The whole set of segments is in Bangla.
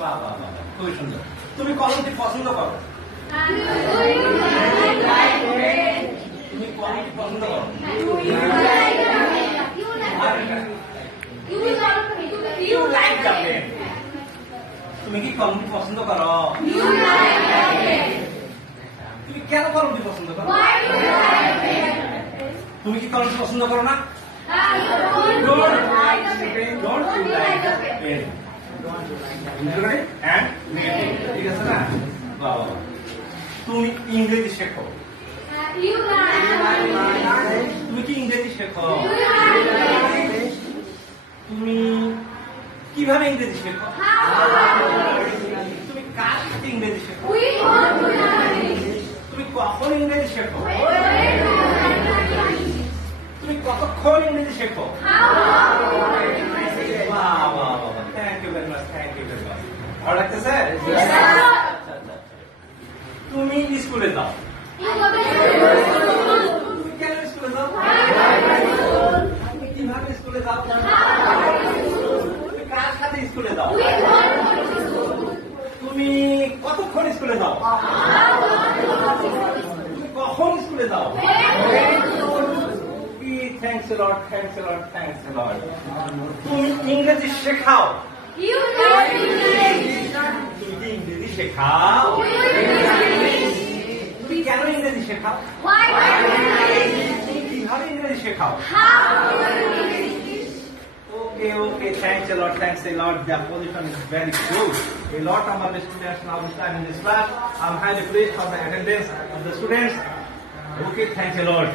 বাহ বাহ বাহ, খুবই সুন্দর। তুমি কলমটি পছন্দ করো? তুমি কলমটি পছন্দ করো? তুমি কি কলমটি পছন্দ করো? তুমি কেন কলমটি পছন্দ করো? তুমি কি কলমটি পছন্দ করো না? ঠিক আছে না? তুমি ইংরেজি শেখো? তুমি কি ইংরেজি শেখো? তুমি কিভাবে ইংরেজি শেখো? তুমি কার সাথে ইংরেজি শেখো? তুমি কখন ইংরেজি শেখো? তুমি কতক্ষণ ইংরেজি শেখো? Thank you very much, thank you very much. ভালো লাগতেছে? তুমি স্কুলে যাও? তুমি কেন স্কুলে যাও? তুমি কিভাবে স্কুলে যাও? তুমি কার সাথে স্কুলে যাও? তুমি কতক্ষণ স্কুলে যাও? তুমি কখন স্কুলে যাও? Thanks Lord, thanks Lord, thanks Lord. তুমি ইংরেজি শেখাও? তুমি কি ইংরেজি শেখাও? তুমি কেন ইংরেজি শেখাও? তুমি কিভাবে ইংরেজি শেখাও? Okay, okay. Thanks a lot. Thanks a lot. The position is very good. A lot of our students now stand in this class. I'm highly pleased for the attendance of the students. Okay, thanks a lot.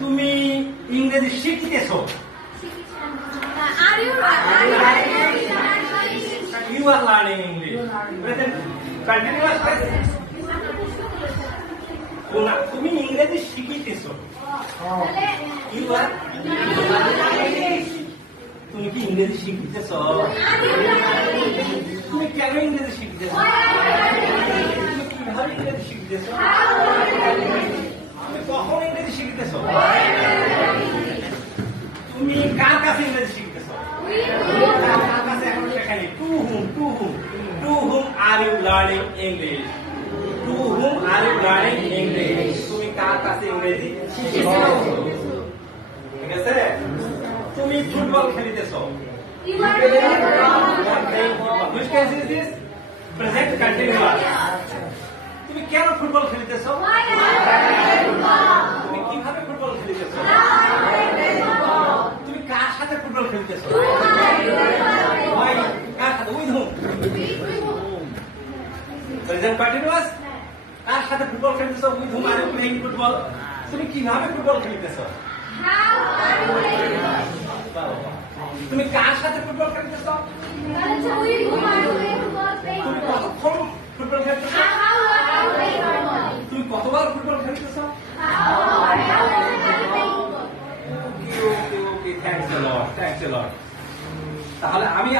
তুমি ইংরেজি শিখতেছো? You are learning English. Present continuous present. তুমি ইংরেজি শিখতেছো? You are তুমি কি ইংরেজি শিখতেছ? তুমি কেন ইংরেজি শিখতেছ? তুমি কিভাবে ইংরেজি শিখতেছ? তুমি কখন ইংরেজি শিখতেছ? তুমি কার কাছে ইংরেজি শিখতেছ? কার কাছে এখন শেখানি? To whom are you learning English? To whom are you learning English? তুমি কার কাছে ইংরেজি শিখতেছ? ঠিক আছে? তুমি ফুটবল খেলিতেছ? Which case is this? Present continuous. তুমি কেন ফুটবল খেলিতেছ? তুমি কিভাবে ফুটবল খেলিতেছ? তুমি কার সাথে ফুটবল খেলিতেছ? কার সাথে? With whom? Present continuous. কার সাথে football খেলিতেছ? With whom are you playing football? তুমি কিভাবে ফুটবল খেলিতেছ? তুমি কার সাথে ফুটবল খেলতেছ? তুমি কতক্ষণ ফুটবল খেলতেছ? তুমি কতবার ফুটবল খেলতেছ? Thanks a lot, thanks a lot. তাহলে আমি